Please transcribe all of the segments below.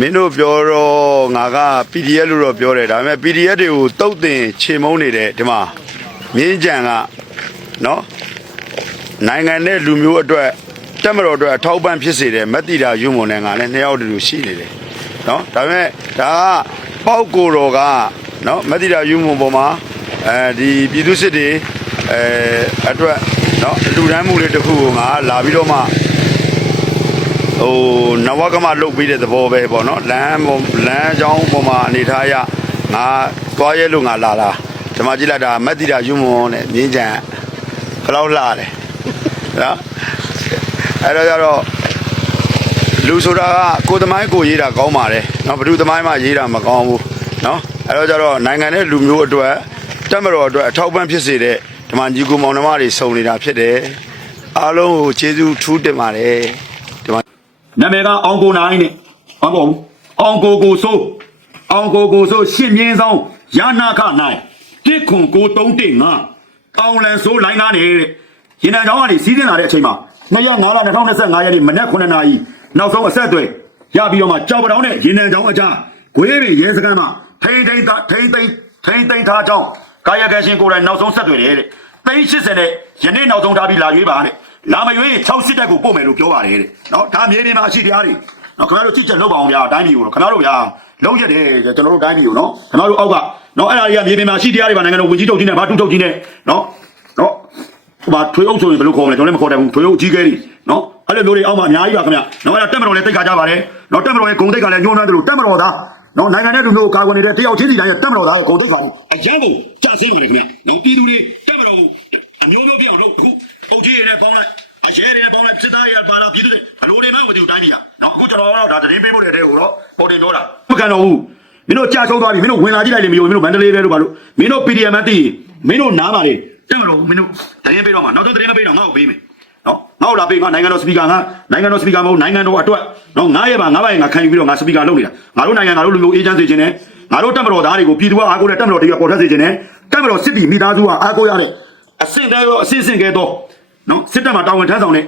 မင်းတို့ပြောတော့ငါက PDF လို့တော့ပြောတယ်ဒါပေမဲ့ PDF တွေကိုတုတ်တင်ချေမုန်းနေတဲ့ဒီမှာမြင်းကြံကနော်နိုင်ငံနဲ့လူမျိုးအတွက်တက်မတော်အတွက်အထောက်ပံ့ဖြစ်စေတဲ့မက်တီတာယူမုံနဲ့ငါလည်းနှစ်ယောက်တူတူရှိနေတယ်နော်ဒါပေမဲ့ဒါကပေါက်ကိုတော်ကနော်မက်တီတာယူမုံပေါ်မှာအဲဒီပြည်သူစစ်တွေအဲအတွက်နော်အလူတန်းမှုလေးတစ်ခုကိုငါလာပြီးတော့မှ ဟိုနဝကမလုတ်ပြီးတဲ့သဘောပဲပေါ့နော်လမ်းပေါ်လမ်းကြောင်းပေါ်မှာအနေထားရငါသွားရဲလို့ငါလာတာဒီမှာကြည့်လိုက်တာမက်တီတာယူမွန်နဲ့မြင်းကြံဘယ်လောက်လှတယ်နော်အဲ့တော့ကြတော့လူဆိုတာကကိုယ်သမိုင်းကိုရေးတာကောင်းပါတယ်နော်ဘယ်သူသမိုင်းမှရေးတာမကောင်းဘူးနော်အဲ့တော့ကြတော့နိုင်ငံနဲ့လူမျိုးအတွက်တက်မတော်အတွက်အထောက်ပံ့ဖြစ်စေတဲ့ဒီမှာညီကိုမောင်နှမတွေစုံနေတာဖြစ်တယ်အားလုံးကိုကျေးဇူးထူးတင်ပါတယ်ဒီမှာ နာမည်ကအောင်ကိုနိုင်နဲ့ဟုတ်ပါဘူးအောင်ကိုကိုဆိုးအောင်ကိုကိုဆိုးရှင်းမြင်းဆောင်ရနာခနိုင်တစ်ခွန်ကို315အောင်လန်ဆိုးလိုင်းကားနေတဲ့ရင်နံချောင်းကနေစီးတင်လာတဲ့အချိန်မှာ2ရက်9လ2025ရက်နေ့မနက်9နာရီနောက်ဆုံးအဆက်အသွယ်ရပြီးတော့မှကြောက်ပတောင်းနဲ့ရင်နံချောင်းအကြားဂွေးတွေရဲစခန်းမှာထိမ့်ထိမ့်သားထိမ့်ထိမ့်ထိမ့်ထိမ့်ထားကြောင်းကာယကံရှင်ကိုယ်တိုင်နောက်ဆုံးဆက်သွယ်တယ်တဲ့သိန်း80နဲ့ယနေ့နောက်ဆုံးထားပြီးလာရွေးပါတဲ့ လာမရွေး6စစ်တက်ကိုပို့မယ်လို့ပြောပါတယ်တဲ့နော်ဒါမြေပြင်မှာအရှိတရားတွေနော်ခင်ဗျားတို့ကြည့်ချက်လုပ်ပါအောင်ဗျာအတိုင်းပြည်ကိုခင်ဗျားတို့ဗျာလုံးရက်တယ်ကျွန်တော်တို့အတိုင်းပြည်ကိုနော်ခင်ဗျားတို့အောက်ကနော်အဲ့ဒါတွေကမြေပြင်မှာအရှိတရားတွေပါနိုင်ငံတော်ဝင်ကြီးထုတ်ကြီးနဲ့ဘာတူထုတ်ကြီးနဲ့နော်နော်ဟိုမှာထွေအုပ်ဆိုရင်ဘယ်လိုခေါ်မလဲကျွန်တော်လည်းမခေါ်တတ်ဘူးထွေအုပ်ကြီးကဲတွေနော်အဲ့လိုမျိုးတွေအောက်မှာအများကြီးပါခင်ဗျာနော်အဲ့ဒါတက်မတော်လည်းတိတ်ခါကြပါတယ်နော်တက်မတော်ရဲ့ဂုံတိတ်ကလည်းညှိုးနှမ်းတယ်လို့တက်မတော်သားနော်နိုင်ငံရဲ့လူမျိုးကိုကာကွယ်နေတဲ့တယောက်ချင်းစီတိုင်းရဲ့တက်မတော်သားရဲ့ဂုံတိတ်ကလည်းအရန်ကိုကြာဆင်းပါတယ်ခင်ဗျာနော်ပြည်သူတွေတက်မတော်ကိုအမျိုးမျိုးပြောင်းလို့ခု အုပ်ကြီးတွေနဲ့ပေါင်းလိုက်အရဲတွေနဲ့ပေါင်းလိုက်စစ်သားတွေပါလာပြည်သူတွေအလိုတွေမှမသိဘူးတိုင်းပြည်ကနော်အခုကျွန်တော်ကတော့ဒါသတင်းပေးဖို့တဲ့တဲ့ကိုတော့ပေါ်တင်ပြောတာမကန်တော့ဘူးမင်းတို့ကြာဆုံးသွားပြီမင်းတို့ဝင်လာကြည့်လိုက်လေမင်းတို့မင်းတို့မန္တလေးတဲတို့ပါလို့မင်းတို့ PDM မသိမင်းတို့နားပါလေတက်မတော်မင်းတို့သတင်းပေးတော့မှာနောက်တော့သတင်းမပေးတော့ငါ့ကိုပေးမယ်နော်ငါ့ကိုလာပေးငါနိုင်ငံတော်စပီကာကနိုင်ငံတော်စပီကာမဟုတ်နိုင်ငံတော်အတွက်နော်ငါရဲ့ပါငါ့ဘာရဲ့ငါခံယူပြီးတော့ငါစပီကာလုပ်နေတာငါတို့နိုင်ငံငါတို့လူမျိုးအေဂျင့်စီခြင်းနဲ့ငါတို့တက်မတော်သားတွေကိုပြည်သူကအားကိုးတဲ့တက်မတော်တွေကပေါ်ထွက်စေခြင်းနဲ့တက်မတော်စစ်တီမိသားစုကအားကိုးရတဲ့အဆင့်တဲရောအဆင့်ဆင့်ကဲတော့ နော်စစ်တပ်မှာတာဝန်ထမ်းဆောင်တဲ့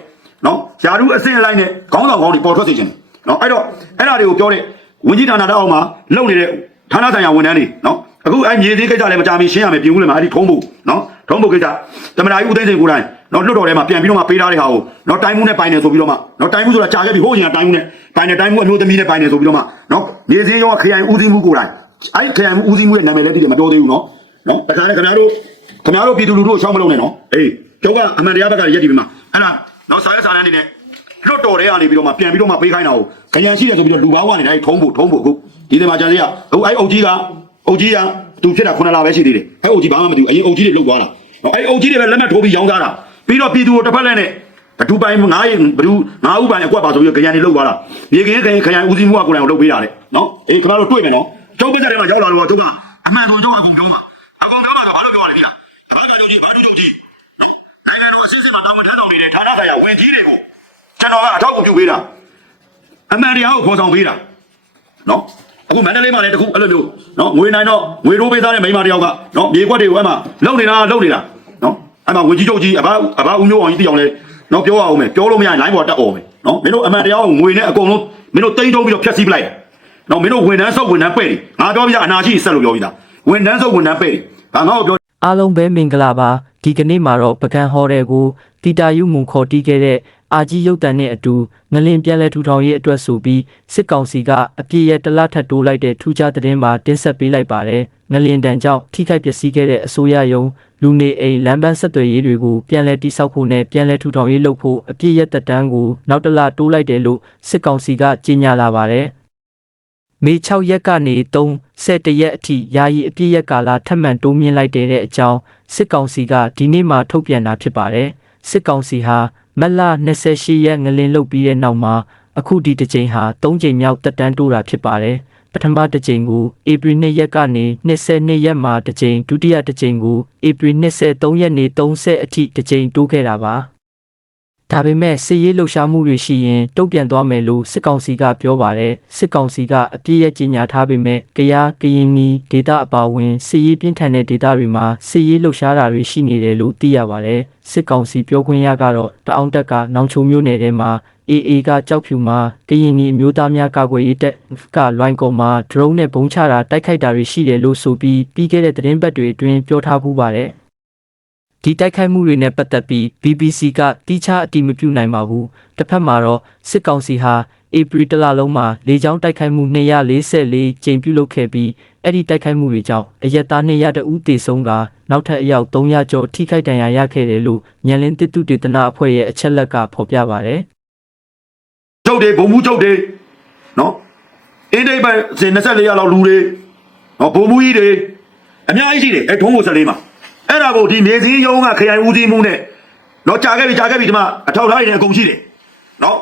နော်ယာရုအဆင့်အလိုက်နဲ့ခေါင်းဆောင်ကောင်းတွေပေါ်ထွက်စေခြင်းနော်အဲ့တော့အဲ့ဒါတွေကိုပြောတဲ့ဝင်ကြီးဌာနတောက်မှာလုပ်နေတဲ့ဌာနဆိုင်ရာဝန်ထမ်းတွေနော်အခုအဲ့မြေသေးကိစ္စလည်းမကြမီရှင်းရမယ်ပြင်ဦးလည်းမှာအဲ့ဒီထုံးဖို့နော်ထုံးဖို့ကိစ္စတမနာကြီးဦးသိန်းစိန်ကိုယ်တိုင်နော်လွတ်တော်ထဲမှာပြန်ပြီးတော့မှပေးထားတဲ့ဟာကိုနော်တိုင်းမှုနဲ့ပိုင်နေဆိုပြီးတော့မှနော်တိုင်းမှုဆိုတာကြာခဲ့ပြီဟိုအရင်ကတိုင်းမှုနဲ့ပိုင်နေတိုင်းမှုအမျိုးသမီးနဲ့ပိုင်နေဆိုပြီးတော့မှနော်မြေစင်းရောခရိုင်ဦးစီးမှုကိုယ်တိုင်အဲ့ခရိုင်ဦးစီးမှုရဲ့နာမည်လည်းတည်တယ်မပြောသေးဘူးနော်နော်တခါလေခင်ဗျားတို့ခင်ဗျားတို့ပြည်သူလူထုကိုရှောင်းမလုံးနဲ့နော်အေး ကျောင်းကအမှန်တရားဘက်ကရက်တည်ပြီမှာအဲ့ဒါနော်စာရဲစာတန်းနေနဲ့လွတ်တော်ထဲကနေပြီးတော့မှပြန်ပြီးတော့မှပေးခိုင်းတာကိုခရံရှိတယ်ဆိုပြီးတော့လူကောင်းကနေတိုင်းထုံးဖို့ထုံးဖို့အခုဒီထဲမှာကြံစီကဟိုအဲ့အုတ်ကြီးကအုတ်ကြီးကသူဖြစ်တာ9လပဲရှိသေးတယ်အဲ့အုတ်ကြီးဘာမှမတူအရင်အုတ်ကြီးတွေလုတ်သွားတာနော်အဲ့အုတ်ကြီးတွေပဲလက်နဲ့ထိုးပြီးရောင်းသားတာပြီးတော့ပြည်သူကိုတစ်ဖက်လက်နဲ့ဘဒူပိုင်ငါးရင်ဘဒူငါးဥပိုင်အကွက်ပါဆိုပြီးခရံတွေလုတ်သွားတာမြေကင်းခရံခရံဦးစီးမှုကကိုယ်တိုင်ကိုလုတ်ပေးတာလေနော်အေးခင်ဗျားတို့တွေ့မယ်နော်ကျောင်းပတ်တဲ့ထဲမှာရောက်လာတော့သူကအမှန်တော်ကျောင်းအကုန်ပြောမှာအကုန်ပြောမှာဆိုဘာလို့ပြောရလဲပြီလားဘာသာချုပ်ကြီးဘာတူချုပ်ကြီး နော်နိုင်ငံတော်အစစ်စစ်မှာတာဝန်ထမ်းဆောင်နေတဲ့ဌာနဆိုင်ရာဝန်ကြီးတွေကိုကျွန်တော်ကအထောက်အကူပြုပေးတာအမှန်တရားကိုဖော်ဆောင်ပေးတာနော်အခုမန္တလေးမှာလည်းတခုအဲ့လိုမျိုးနော်ငွေနိုင်တော့ငွေရိုးပေးသားတဲ့မိန်းမတစ်ယောက်ကနော်မြေခွက်တွေကိုအဲ့မှာလုံနေတာလုံနေတာနော်အဲ့မှာဝင်ကြီးချုပ်ကြီးအဘအဘဦးမျိုးအောင်ကြီးတည်အောင်လဲနော်ပြောရအောင်မယ်ပြောလို့မရရင် line ပေါ်တက်အောင်မယ်နော်မင်းတို့အမှန်တရားကိုငွေနဲ့အကုန်လုံးမင်းတို့တိမ့်တုံးပြီးတော့ဖျက်ဆီးပလိုက်နော်မင်းတို့ဝန်ထမ်းဆုပ်ဝန်ထမ်းပဲ့တယ်ငါပြောပြအနာရှိဆက်လို့ပြောပြတာဝန်ထမ်းဆုပ်ဝန်ထမ်းပဲ့တယ်ဒါငါ့ကိုပြောအားလုံးပဲမင်္ဂလာပါ ဒီကနေ့မှာတော့ပကံဟော်တဲ့ကိုတီတာယုမုံခေါ်တီးခဲ့တဲ့အာကြီးရုပ်တံနဲ့အတူငလင်ပြန်လဲထူထောင်ရေးအတွက်ဆိုပြီးစစ်ကောင်စီကအပြည့်ရဲ့တလထပ်တိုးလိုက်တဲ့ထူးခြားသတင်းမှာတင်ဆက်ပေးလိုက်ပါတယ်ငလင်တန်ကြောင့်ထိခိုက်ပျက်စီးခဲ့တဲ့အစိုးရယုံလူနေအိမ်လမ်းပန်းဆက်သွယ်ရေးတွေကိုပြန်လည်တိစောက်ဖို့နဲ့ပြန်လည်ထူထောင်ရေးလုပ်ဖို့အပြည့်ရဲ့တက်တန်းကိုနောက်တစ်လတိုးလိုက်တယ်လို့စစ်ကောင်စီကကြေညာလာပါတယ် မေ6ရက်ကနေ3 7ရက်အထိယာယီအပြည့်ရက်ကာလထပ်မံတိုးမြင့်လိုက်တဲ့အကြောင်းစစ်ကောင်စီကဒီနေ့မှထုတ်ပြန်တာဖြစ်ပါတယ်။စစ်ကောင်စီဟာမတ်လ28ရက်ငလင်လုတ်ပြီးတဲ့နောက်မှာအခုဒီတစ်ကြိမ်ဟာ3ကြိမ်မြောက်တက်တန်းတိုးတာဖြစ်ပါတယ်။ပထမတစ်ကြိမ်ကိုဧပြီ2ရက်ကနေ22ရက်မှာတစ်ကြိမ်ဒုတိယတစ်ကြိမ်ကိုဧပြီ23ရက်နေ30အထိတစ်ကြိမ်တိုးခဲ့တာပါ။ ဒါပေမဲ့စစ်ရေးလှုပ်ရှားမှုတွေရှိရင်တုံ့ပြန်သွားမယ်လို့စစ်ကောင်စီကပြောပါတယ်စစ်ကောင်စီကအပြည့်ရဲ့ကြီးညာထားပေမဲ့ကရားကရင်နီဒေတာအပါအဝင်စစ်ရေးပြင်းထန်တဲ့ဒေတာတွေမှာစစ်ရေးလှုပ်ရှားတာတွေရှိနေတယ်လို့သိရပါတယ်စစ်ကောင်စီပြောခွင့်ရကတော့တအောင်တက်ကနောင်ချုံမျိုးနယ်ထဲမှာ AA ကကြောက်ဖြူမှာကရင်ပြည်အမျိုးသားများကာကွယ်ရေးတပ်ကလွိုင်းကုံမှာ drone နဲ့ဘုံချတာတိုက်ခိုက်တာတွေရှိတယ်လို့ဆိုပြီးပြီးခဲ့တဲ့သတင်းပတ်တွေအတွင်းပြောထားပူပါတယ်။ ဒီတိုက်ခိုက်မှုတွေနဲ့ပတ်သက်ပြီး BBC ကတိကျအတည်မပြုနိုင်ပါဘူး။တစ်ဖက်မှာတော့စစ်ကောင်စီဟာဧပြီတလလုံးမှာလေကြောင်းတိုက်ခိုက်မှု244ကြိမ်ပြုလုပ်ခဲ့ပြီးအဲ့ဒီတိုက်ခိုက်မှုတွေကြောင့်အရက်သား200တဦးသေဆုံးကနောက်ထပ်အယောက်300ကျော်ထိခိုက်ဒဏ်ရာရခဲ့တယ်လို့မြန်လင်းတစ်တုတေသနာအဖွဲ့ရဲ့အချက်လက်ကဖော်ပြပါတယ်။ကျုပ်တွေဘုံမှုကျုပ်တွေနော်အင်းဒိတ်ပဲစင်24ရက်လောက်လူတွေနော်ဘုံမှုကြီးတွေအများကြီးရှိတယ်အဲထုံးကို14မှာ အဲ့ဒါကိုဒီနေစည်းရုံးကခရိုင်ဦးစီးမှုနဲ့နော်ကြာခဲ့ပြီကြာခဲ့ပြီဒီမှာအထောက်ထားရည်အကုန်ရှိတယ်နော်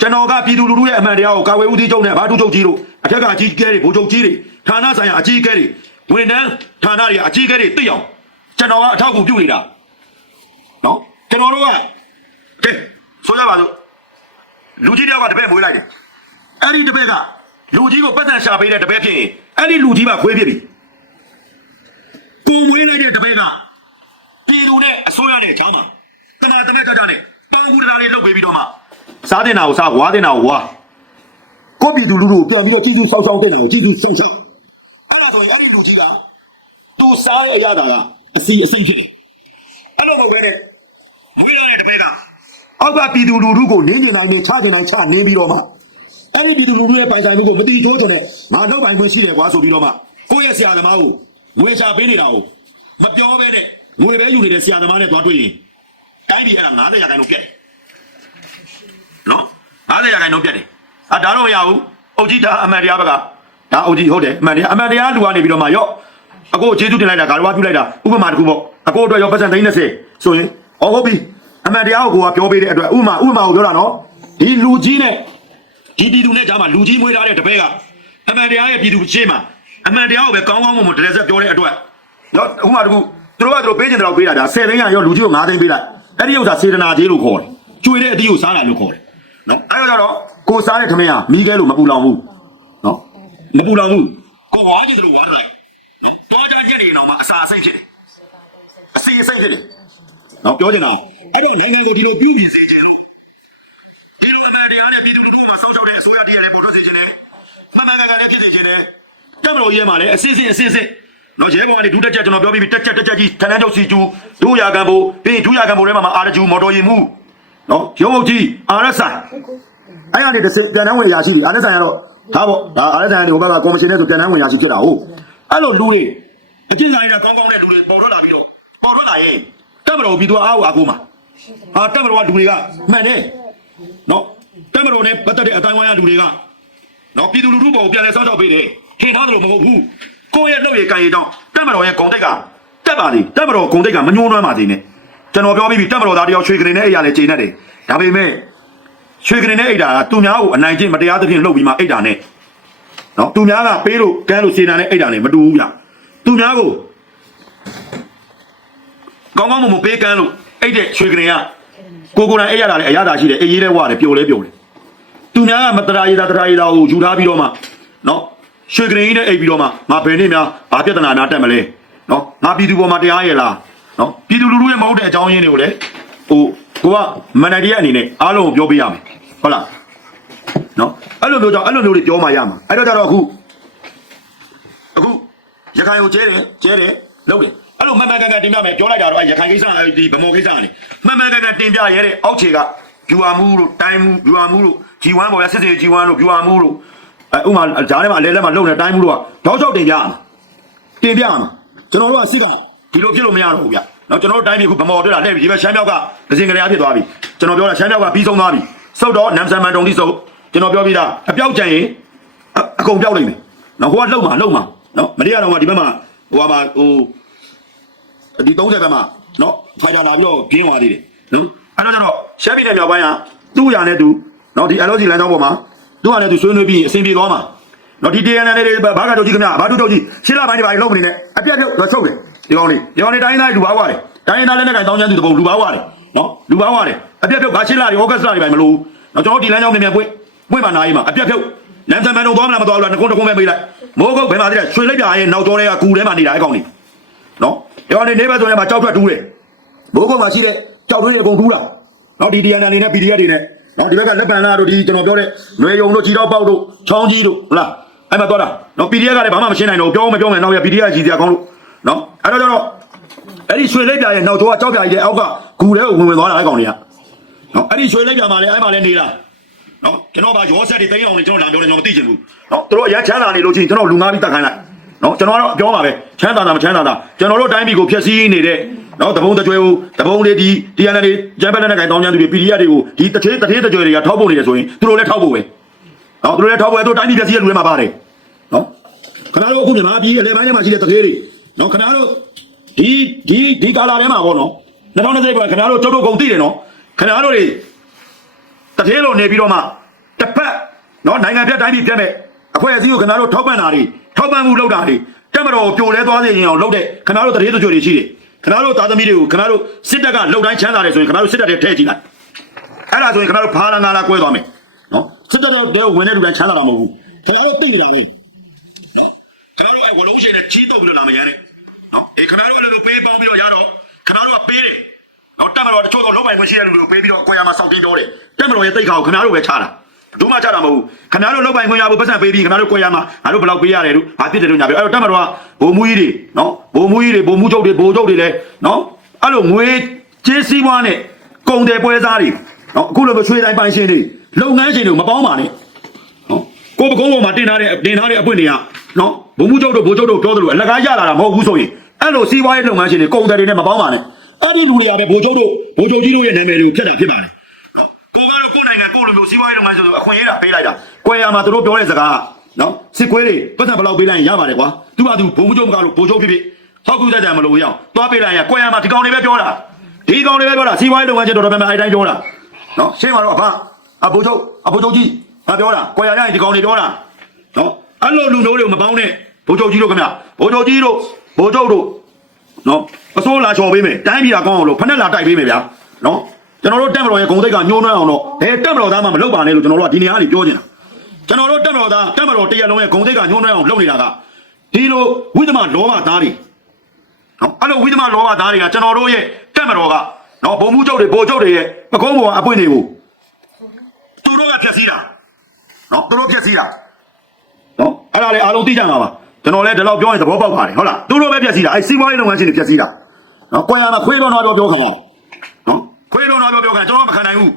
ကျွန်တော်ကပြည်သူလူထုရဲ့အမှန်တရားကိုကာဝေးဦးစီးချုပ်နဲ့ဘာတူချုပ်ကြီးတို့အထက်ကအကြီးအကဲတွေဗိုလ်ချုပ်ကြီးတွေဌာနဆိုင်ရာအကြီးအကဲတွေဝန်ထမ်းဌာနတွေအကြီးအကဲတွေသိအောင်ကျွန်တော်ကအထောက်အကူပြုနေတာနော်ကျွန်တော်တို့ကကဲဆိုကြပါစို့လူကြီးတယောက်ကတပည့်မွေးလိုက်တယ်အဲ့ဒီတပည့်ကလူကြီးကိုပတ်သက်ရှာပေးတဲ့တပည့်ဖြစ်ရင်အဲ့ဒီလူကြီးကခွေးဖြစ်ပြီကို မွေးလိုက်တဲ့တပည့်ကပြည်သူနဲ့အစိုးရနဲ့ချောင်းမှာတမန်တမက်ကြကြနဲ့တန်ကူတရာလေးလုပ်ပေးပြီးတော့မှစားတင်တာကိုစားဝါတင်တာကိုဝါကိုပြည်သူလူထုကိုပြန်ပြီးတော့ကြည်စုဆောက်ဆောက်တင်တာကိုကြည်စုဆောက်ဆောက်အဲ့ဒါဆိုရင်အဲ့ဒီလူကြီးကသူစားရဲ့အရာတာကအစီအစိမ့်ဖြစ်တယ်အဲ့လိုမဟုတ်ဘဲနဲ့မွေးလာတဲ့တပည့်ကအောက်ကပြည်သူလူထုကိုနင်းကျင်တိုင်းနဲ့ချကျင်တိုင်းချနင်းပြီးတော့မှအဲ့ဒီပြည်သူလူထုရဲ့ပိုင်ဆိုင်မှုကိုမတိကျိုးတဲ့ငါတော့ပိုင်ခွင့်ရှိတယ်ကွာဆိုပြီးတော့မှကိုယ့်ရဲ့ဆရာသမားကို ငွေရှာပေးနေတာကိုမပြောဘဲနဲ့ငွေပဲယူနေတဲ့ဆရာသမားနဲ့တွားတွေ့ရင်တိုင်းပြည်အဲ့ဒါ90ရာခိုင်နှုန်းပြတ်တယ်နော်90ရာခိုင်နှုန်းပြတ်တယ်အာဒါတော့မရဘူးအုတ်ကြီးဒါအမှန်တရားဘက်ကဒါအုတ်ကြီးဟုတ်တယ်အမှန်တရားအမှန်တရားလူကနေပြီးတော့မှရော့အကိုကျေးဇူးတင်လိုက်တာဂါရဝပြုလိုက်တာဥပမာတစ်ခုပေါ့အကိုအတွက်ရောပတ်စံ30ဆိုရင်အော်ဟုတ်ပြီအမှန်တရားကိုကိုကပြောပေးတဲ့အတွက်ဥပမာဥပမာကိုပြောတာနော်ဒီလူကြီးနဲ့ဒီပြည်သူနဲ့ကြားမှာလူကြီးမွေးထားတဲ့တပည့်ကအမှန်တရားရဲ့ပြည်သူရှေ့မှာ အမှန်တရားကိုပဲကောင်းကောင်းမွန်မွန်တရဆက်ပြောတဲ့အတွက်နော်ဥပမာတစ်ခုသူတို့ကသူတို့ပေးကျင်တယ်လို့ပေးတာဒါ10သိန်းကရောလူကြီးကို9သိန်းပေးလိုက်အဲ့ဒီဥစ္စာစေတနာကြီးလို့ခေါ်တယ်ကျွေတဲ့အတီးကိုစားတယ်လို့ခေါ်တယ်နော်အဲ့ဒါကြတော့ကိုစားတဲ့ထမင်းဟာမိခဲလို့မပူလောင်ဘူးနော်မပူလောင်ဘူးကိုဝါကျင်တယ်လို့ဝါတယ်လိုက်နော်တွားကြညက်နေအောင်မှာအစာအစိမ့်ဖြစ်တယ်အစီအစိမ့်ဖြစ်တယ်နော်ပြောချင်တာအဲ့ဒါနိုင်ငံကိုဒီလိုပြုပြင်စေချင်လို့ဒီလိုအမှန်တရားနဲ့ပြည်သူလူထုမှာဆောက်ရှုပ်တဲ့အစိုးရတည်းလည်းပို့ထုတ်စေချင်တယ်မှန်မှန်ကန်ကန်လည်းဖြစ်စေချင်တယ် တက်မလို့ရဲမှာလည်းအစစ်စစ်အစစ်စစ်နော်ရဲဘော်ကနေဒုတက်ချက်ကျွန်တော်ပြောပြီးပြီတက်ချက်တက်ချက်ကြီးထန်းတန်းချုပ်စီကျူဒုရာကန်ဘိုပြီးရင်ဒုရာကန်ဘိုထဲမှာအာရကျူမော်တော်ယာဉ်မှုနော်ရုံးဟုတ်ကြီးအာရဆန်အဲ့ရနေတစ်စပြန်တန်းဝင်ရရှိပြီအာရဆန်ကတော့ဒါပေါ့ဒါအာရဆန်ကနေဟိုဘက်ကကော်မရှင်နဲ့ဆိုပြန်တန်းဝင်ရရှိဖြစ်တာဟုတ်အဲ့လိုလူတွေအကျဉ်းဆိုင်ရကောင်းကောင်းတဲ့လူတွေပေါ်ထွက်လာပြီးတော့ပေါ်ထွက်လာရင်တက်မတော်ပြည်သူအားကိုအားကိုးမှာဟာတက်မတော်ကလူတွေကမှန်တယ်နော်တက်မတော်နဲ့ပတ်သက်တဲ့အတိုင်းဝိုင်းရလူတွေကနော်ပြည်သူလူထုပေါ်ကိုပြန်လဲစောင့်ရှောက်ပေးတယ် ထင်ထားတယ်လို့မဟုတ်ဘူးကိုယ့်ရဲ့နှုတ်ရည်ကံရည်ကြောင့်တက်မတော်ရဲ့ဂုံတိတ်ကတက်ပါလေတက်မတော်ဂုံတိတ်ကမညှိုးနှွမ်းပါသေးနဲ့ကျွန်တော်ပြောပြီးပြီတက်မတော်သားတယောက်ရွှေကရင်နဲ့အိတ်ရလဲချိန်နေတယ်ဒါပေမဲ့ရွှေကရင်နဲ့အိတ်တာကသူများကိုအနိုင်ကျင့်မတရားသဖြင့်လှုပ်ပြီးမှအိတ်တာနဲ့နော်သူများကပေးလို့ကန်းလို့စေနာနဲ့အိတ်တာနဲ့မတူဘူးဗျသူများကိုကောင်းကောင်းမွန်မွန်ပေးကန်းလို့အိတ်တဲ့ရွှေကရင်ကကိုကိုယ်တိုင်အိတ်ရတာလည်းအရသာရှိတယ်အေးရေးလဲဝရတယ်ပျော်လဲပျော်တယ်သူများကမတရာရည်တာတရာရည်တာကိုယူထားပြီးတော့မှနော် ရွှေကရင်ကြီးနဲ့အိပ်ပြီးတော့မှငါဘယ်နေ့များဘာပြဿနာနာတက်မလဲနော်ငါပြည်သူပေါ်မှာတရားရည်လားနော်ပြည်သူလူထုရဲ့မဟုတ်တဲ့အကြောင်းရင်းတွေကိုလည်းဟိုကိုကမန်နရီရဲ့အနေနဲ့အားလုံးကိုပြောပေးရမယ်ဟုတ်လားနော်အဲ့လိုမျိုးကြောင့်အဲ့လိုမျိုးတွေပြောမှရမှာအဲ့တော့ကြတော့အခုအခုရခိုင်ကိုကျဲတယ်ကျဲတယ်လုပ်တယ်အဲ့လိုမှန်မှန်ကန်ကန်တင်ပြမယ်ပြောလိုက်တာတော့အဲ့ရခိုင်ကိစ္စအဲ့ဒီဗမော်ကိစ္စကနေမှန်မှန်ကန်ကန်တင်ပြရဲတဲ့အောက်ခြေကဗျူဟာမှုတို့တိုင်းမှုဗျူဟာမှုတို့ G1 ပေါ်ရစစ်စစ် G1 တို့ဗျူဟာမှုတို့ အဲဥမာဂျားထဲမှာအလဲလဲမှာလုံနေတိုင်းမှုတို့ကတောက်ချောက်တင်ပြရမှာတင်ပြရမှာကျွန်တော်တို့ကစစ်ကဒီလိုဖြစ်လို့မရတော့ဘူးဗျနော်ကျွန်တော်တို့တိုင်းပြည်ခုဗမော်တွေ့တာလက်ပြီးဒီဘက်ရှမ်းမြောက်ကဒဇင်ကလေးအဖြစ်သွားပြီကျွန်တော်ပြောတာရှမ်းမြောက်ကပြီးဆုံးသွားပြီစုတ်တော့နမ်ဆန်မန်တုံတိစုတ်ကျွန်တော်ပြောပြီးသားအပြောက်ကြရင်အအကုန်ပြောက်လိမ့်မယ်နော်ဟိုကလှုပ်မှာလှုပ်မှာနော်မတရားတော့ကဒီဘက်မှာဟိုကမှာဟိုဒီ30ဘက်မှာနော်ဖိုင်တာလာပြီးတော့ပြင်းသွားသေးတယ်နော်အဲ့တော့ကျတော့ရှမ်းပြည်နယ်မြောက်ပိုင်းကသူ့ရနဲ့သူနော်ဒီ LOG လမ်းကြောင်းပေါ်မှာ သူ့ရနဲ့သူဆွေးနွေးပြီးအဆင်ပြေသွားမှာနော်ဒီ TNN နဲ့ဘာကတို့ကြီးခင်ဗျာဘာတို့တို့ကြီးရှင်းလာပိုင်းတွေပါလုံးမနေနဲ့အပြတ်ပြုတ်တော့ဆုတ်တယ်ဒီကောင်လေးဒီကောင်လေးတိုင်းတိုင်းလူပါွားတယ်တိုင်းတိုင်းလည်းနဲ့ကတောင်းချမ်းသူတပုံလူပါွားတယ်နော်လူပါွားတယ်အပြတ်ပြုတ်ဘာရှင်းလာဒီဩဂတ်စ်လာတွေပါမလို့နော်ကျွန်တော်ဒီလမ်းကြောင်းမြန်မြန်ပွင့်ပွင့်မှနားရေးမှာအပြတ်ပြုတ်နမ်ဆန်မန်တို့သွားမလားမသွားဘူးလားငကုန်းတကုန်းပဲပေးလိုက်မိုးကုတ်ဘယ်မှာတည်းရွှေလိုက်ပြရဲ့နောက်ကျောထဲကကူထဲမှာနေတာအဲ့ကောင်လေးနော်ဒီကောင်နေနေဘက်ဆိုရင်မှာကြောက်ထွက်တူးတယ်ဘိုးကောင်မှာရှိတဲ့ကြောက်တွေးတွေအကုန်တူးတာနော်ဒီ DNA တွေနဲ့ PDF တွေနဲ့ နော်ဒီဘက်ကလက်ပံလာတို့ဒီကျွန်တော်ပြောတဲ့လွယ်ယုံတို့ကြီးတော့ပေါက်တို့ချောင်းကြီးတို့ဟုတ်လားအဲ့မှာသွားတာနော် PDF ကလည်းဘာမှမရှင်းနိုင်တော့ပြောမပြောမယ်နောက်ရ PDF ကြီးစရာကောင်းလို့နော်အဲ့တော့ကျတော့အဲ့ဒီရွှေလက်ပြရဲ့နောက်တော့ကြောက်ပြကြီးတဲ့အောက်ကဂူထဲကိုဝင်ဝင်သွားတာအဲ့ကောင်တွေကနော်အဲ့ဒီရွှေလက်ပြမှာလည်းအဲ့မှာလည်းနေတာနော်ကျွန်တော်ဗာရောဆက်တွေတိန်းအောင်နေကျွန်တော်လာပြောနေကျွန်တော်မသိချင်ဘူးနော်သူတို့အရချမ်းသာနေလို့ချင်းကျွန်တော်လူငါပြီးတတ်ခိုင်းလိုက်နော်ကျွန်တော်ကတော့ပြောပါပဲချမ်းသာတာမချမ်းသာတာကျွန်တော်တို့တိုင်းပြည်ကိုဖျက်ဆီးနေတဲ့ နော်တဘုံတကြွယ်ကိုတဘုံတွေဒီဒီရန်တွေဂျမ်ဘက်လက်နဲ့ခိုင်တောင်းချမ်းသူတွေ PDF တွေကိုဒီတထေးတထေးတကြွယ်တွေကထောက်ဖို့နေတယ်ဆိုရင်သူတို့လည်းထောက်ဖို့ပဲနော်သူတို့လည်းထောက်ဖို့သူတို့တိုင်းပြည်ဖျက်ဆီးတဲ့လူတွေမှာပါတယ်နော်ခဏတော့အခုမြန်မာပြည်အလဲပိုင်းထဲမှာရှိတဲ့တထေးတွေနော်ခဏတော့ဒီဒီဒီကာလာထဲမှာပေါ့နော်2020ကခဏတော့ကျုပ်တို့ကုန်သိတယ်နော်ခဏတော့တွေတထဲလို့နေပြီးတော့မှတစ်ဖက်နော်နိုင်ငံပြတ်တိုင်းပြည်ပြတ်မဲ့အဖွဲ့အစည်းကိုခင်ဗျားတို့ထောက်ပံ့တာတွေထောက်ပံ့မှုလုပ်တာတွေတက်မတော်ပြိုလဲသွားစေရင်အောင်လုပ်တဲ့ခင်ဗျားတို့တထဲတို့ကြွတွေရှိတယ် ခင်ဗျားတို့သားသမီးတွေကိုခင်ဗျားတို့စစ်တပ်ကလှုပ်တိုင်းချမ်းသာတယ်ဆိုရင်ခင်ဗျားတို့စစ်တပ်တွေထည့်ကြည့်လိုက်အဲ့ဒါဆိုရင်ခင်ဗျားတို့ဖားလာငါလာကွဲသွားမယ်နော်စစ်တပ်တွေဝင်တဲ့လူတိုင်းချမ်းသာတာမဟုတ်ဘူးခင်ဗျားတို့သိနေတာပဲနော်ခင်ဗျားတို့အဲ့ဝလုံးရှင်နဲ့ချီးတော့ပြီးတော့လာမရမ်းနဲ့နော်အေးခင်ဗျားတို့အဲ့လိုပေးပေါင်းပြီးတော့ရတော့ခင်ဗျားတို့ကပေးတယ်တော့တက်မတော်တချို့တော့လုံးပိုင်မရှိတဲ့လူတွေကိုပေးပြီးတော့ကိုရမှာစောင့်တင်းတော့တယ်တက်မတော်ရဲ့တိတ်ခါကိုခင်ဗျားတို့ပဲချတာ တို့မှချတာမဟုတ်ဘူးခင်ဗျားတို့လုံးပိုင်ခွင့်ရဖို့ပတ်စံပေးပြီးခင်ဗျားတို့ကိုရမှာငါတို့ဘယ်လောက်ပေးရတယ်တို့ဘာဖြစ်တယ်တို့ညာပြောအဲ့တော့တက်မတော်ကဘိုလ်မူကြီးတွေနော်ဘိုလ်မူကြီးတွေဘိုလ်မူချုပ်တွေဘိုလ်ချုပ်တွေလည်းနော်အဲ့လိုငွေကြေးစည်းဝါးနဲ့ကုန်တယ်ပွဲစားတွေနော်အခုလိုမျိုးချွေးတိုင်းပိုင်ရှင်တွေလုပ်ငန်းရှင်တွေမပေါင်းပါနဲ့နော်ကိုယ်ပကုံးပေါ်မှာတင်ထားတဲ့တင်ထားတဲ့အပွင့်တွေကနော်ဘုံမှုချုပ်တို့ဘိုလ်ချုပ်တို့ပြောသလိုအလကားရလာတာမဟုတ်ဘူးဆိုရင်အဲ့လိုစီးပွားရေးလုပ်ငန်းရှင်တွေကုန်တယ်တွေနဲ့မပေါင်းပါနဲ့အဲ့ဒီလူတွေကပဲဘိုလ်ချုပ်တို့ဘိုလ်ချုပ်ကြီးတို့ရဲ့နာမည်တွေကိုဖျက်တာဖြစ်ပါတယ်နော်ကို ကတော့ကိုယ်နိုင်ငံကိုယ်လိုမျိုးစီးပွားရေးလုပ်ငန်းရှင်ဆိုအခွင့်အရေးတာပေးလိုက်တာကွယ်ရမှာသူတို့ပြောတဲ့စကားနော်စစ်ခွေးတွေပတ်သက်ဘယ်လောက်ပေးလိုက်ရင်ရပါတယ်ကွာသူကသူဘုံမှုချုပ်မကလို့ဘိုလ်ချုပ်ဖြစ်ဖြစ်ဟောက်ကူတက်တယ်မလို့ရအောင်သွားပေးလိုက်ရင်ကွယ်ရမှာဒီကောင်တွေပဲပြောတာဒီကောင်တွေပဲပြောတာစီးပွားရေးလုပ်ငန်းရှင်တော်တော်များများအဲ့တိုင်းပြောတာနော်ရှင်းပါတော့အဖအဘိုလ်ချုပ်အဘိုလ်ချုပ်ကြီးငါပြောတာကွယ်ရရရင်ဒီကောင်တွေပြောတာနော်အဲ့လိုလူမျိုးတွေကိုမပေါင်းနဲ့ဘိုးချုပ်ကြီးတို့ခင်ဗျဘိုးချုပ်ကြီးတို့ဘိုးချုပ်တို့နော်အစိုးလာချော်ပေးမယ်တိုင်းပြည်ကကောင်းအောင်လို့ဖက်နဲ့လာတိုက်ပေးမယ်ဗျာနော် ကျွန်တော်တို့တက်မတော်ရဲ့ဂုံတိတ်ကညှိုးနှွမ်းအောင်တော့ဘယ်တက်မတော်သားမှမလုပ်ပါနဲ့လို့ကျွန်တော်တို့ကဒီနေရာကနေပြောနေတာကျွန်တော်တို့တက်မတော်သားတက်မတော်တရက်လုံးရဲ့ဂုံတိတ်ကညှိုးနှွမ်းအောင်လုပ်နေတာကဒီလိုဝိသမလောဘသားတွေနော်အဲ့လိုဝိသမလောဘသားတွေကကျွန်တော်တို့ရဲ့တက်မတော်ကနော်ဘုံမှုချုပ်တွေဘိုလ်ချုပ်တွေရဲ့ပကုံးပေါ်အပွင့်တွေကိုသူတို့ကဖျက်ဆီးတာနော်သူတို့ဖျက်ဆီးတာနော်အဲ့ဒါလေအားလုံးသိကြမှာပါကျွန်တော်လည်းဒီလောက်ပြောရင်သဘောပေါက်ပါတယ်ဟုတ်လားသူတို့ပဲပြက်စီတာအဲ့စီးပွားရေးလုပ်ငန်းရှင်တွေပြက်စီတာနော်ကိုယ်ရမှာခွေးတော်တော်ပြောပြောခံရနော် ခွေးတော်တော်ပြောပြောခံကျွန်တော်မခံနိုင်ဘူး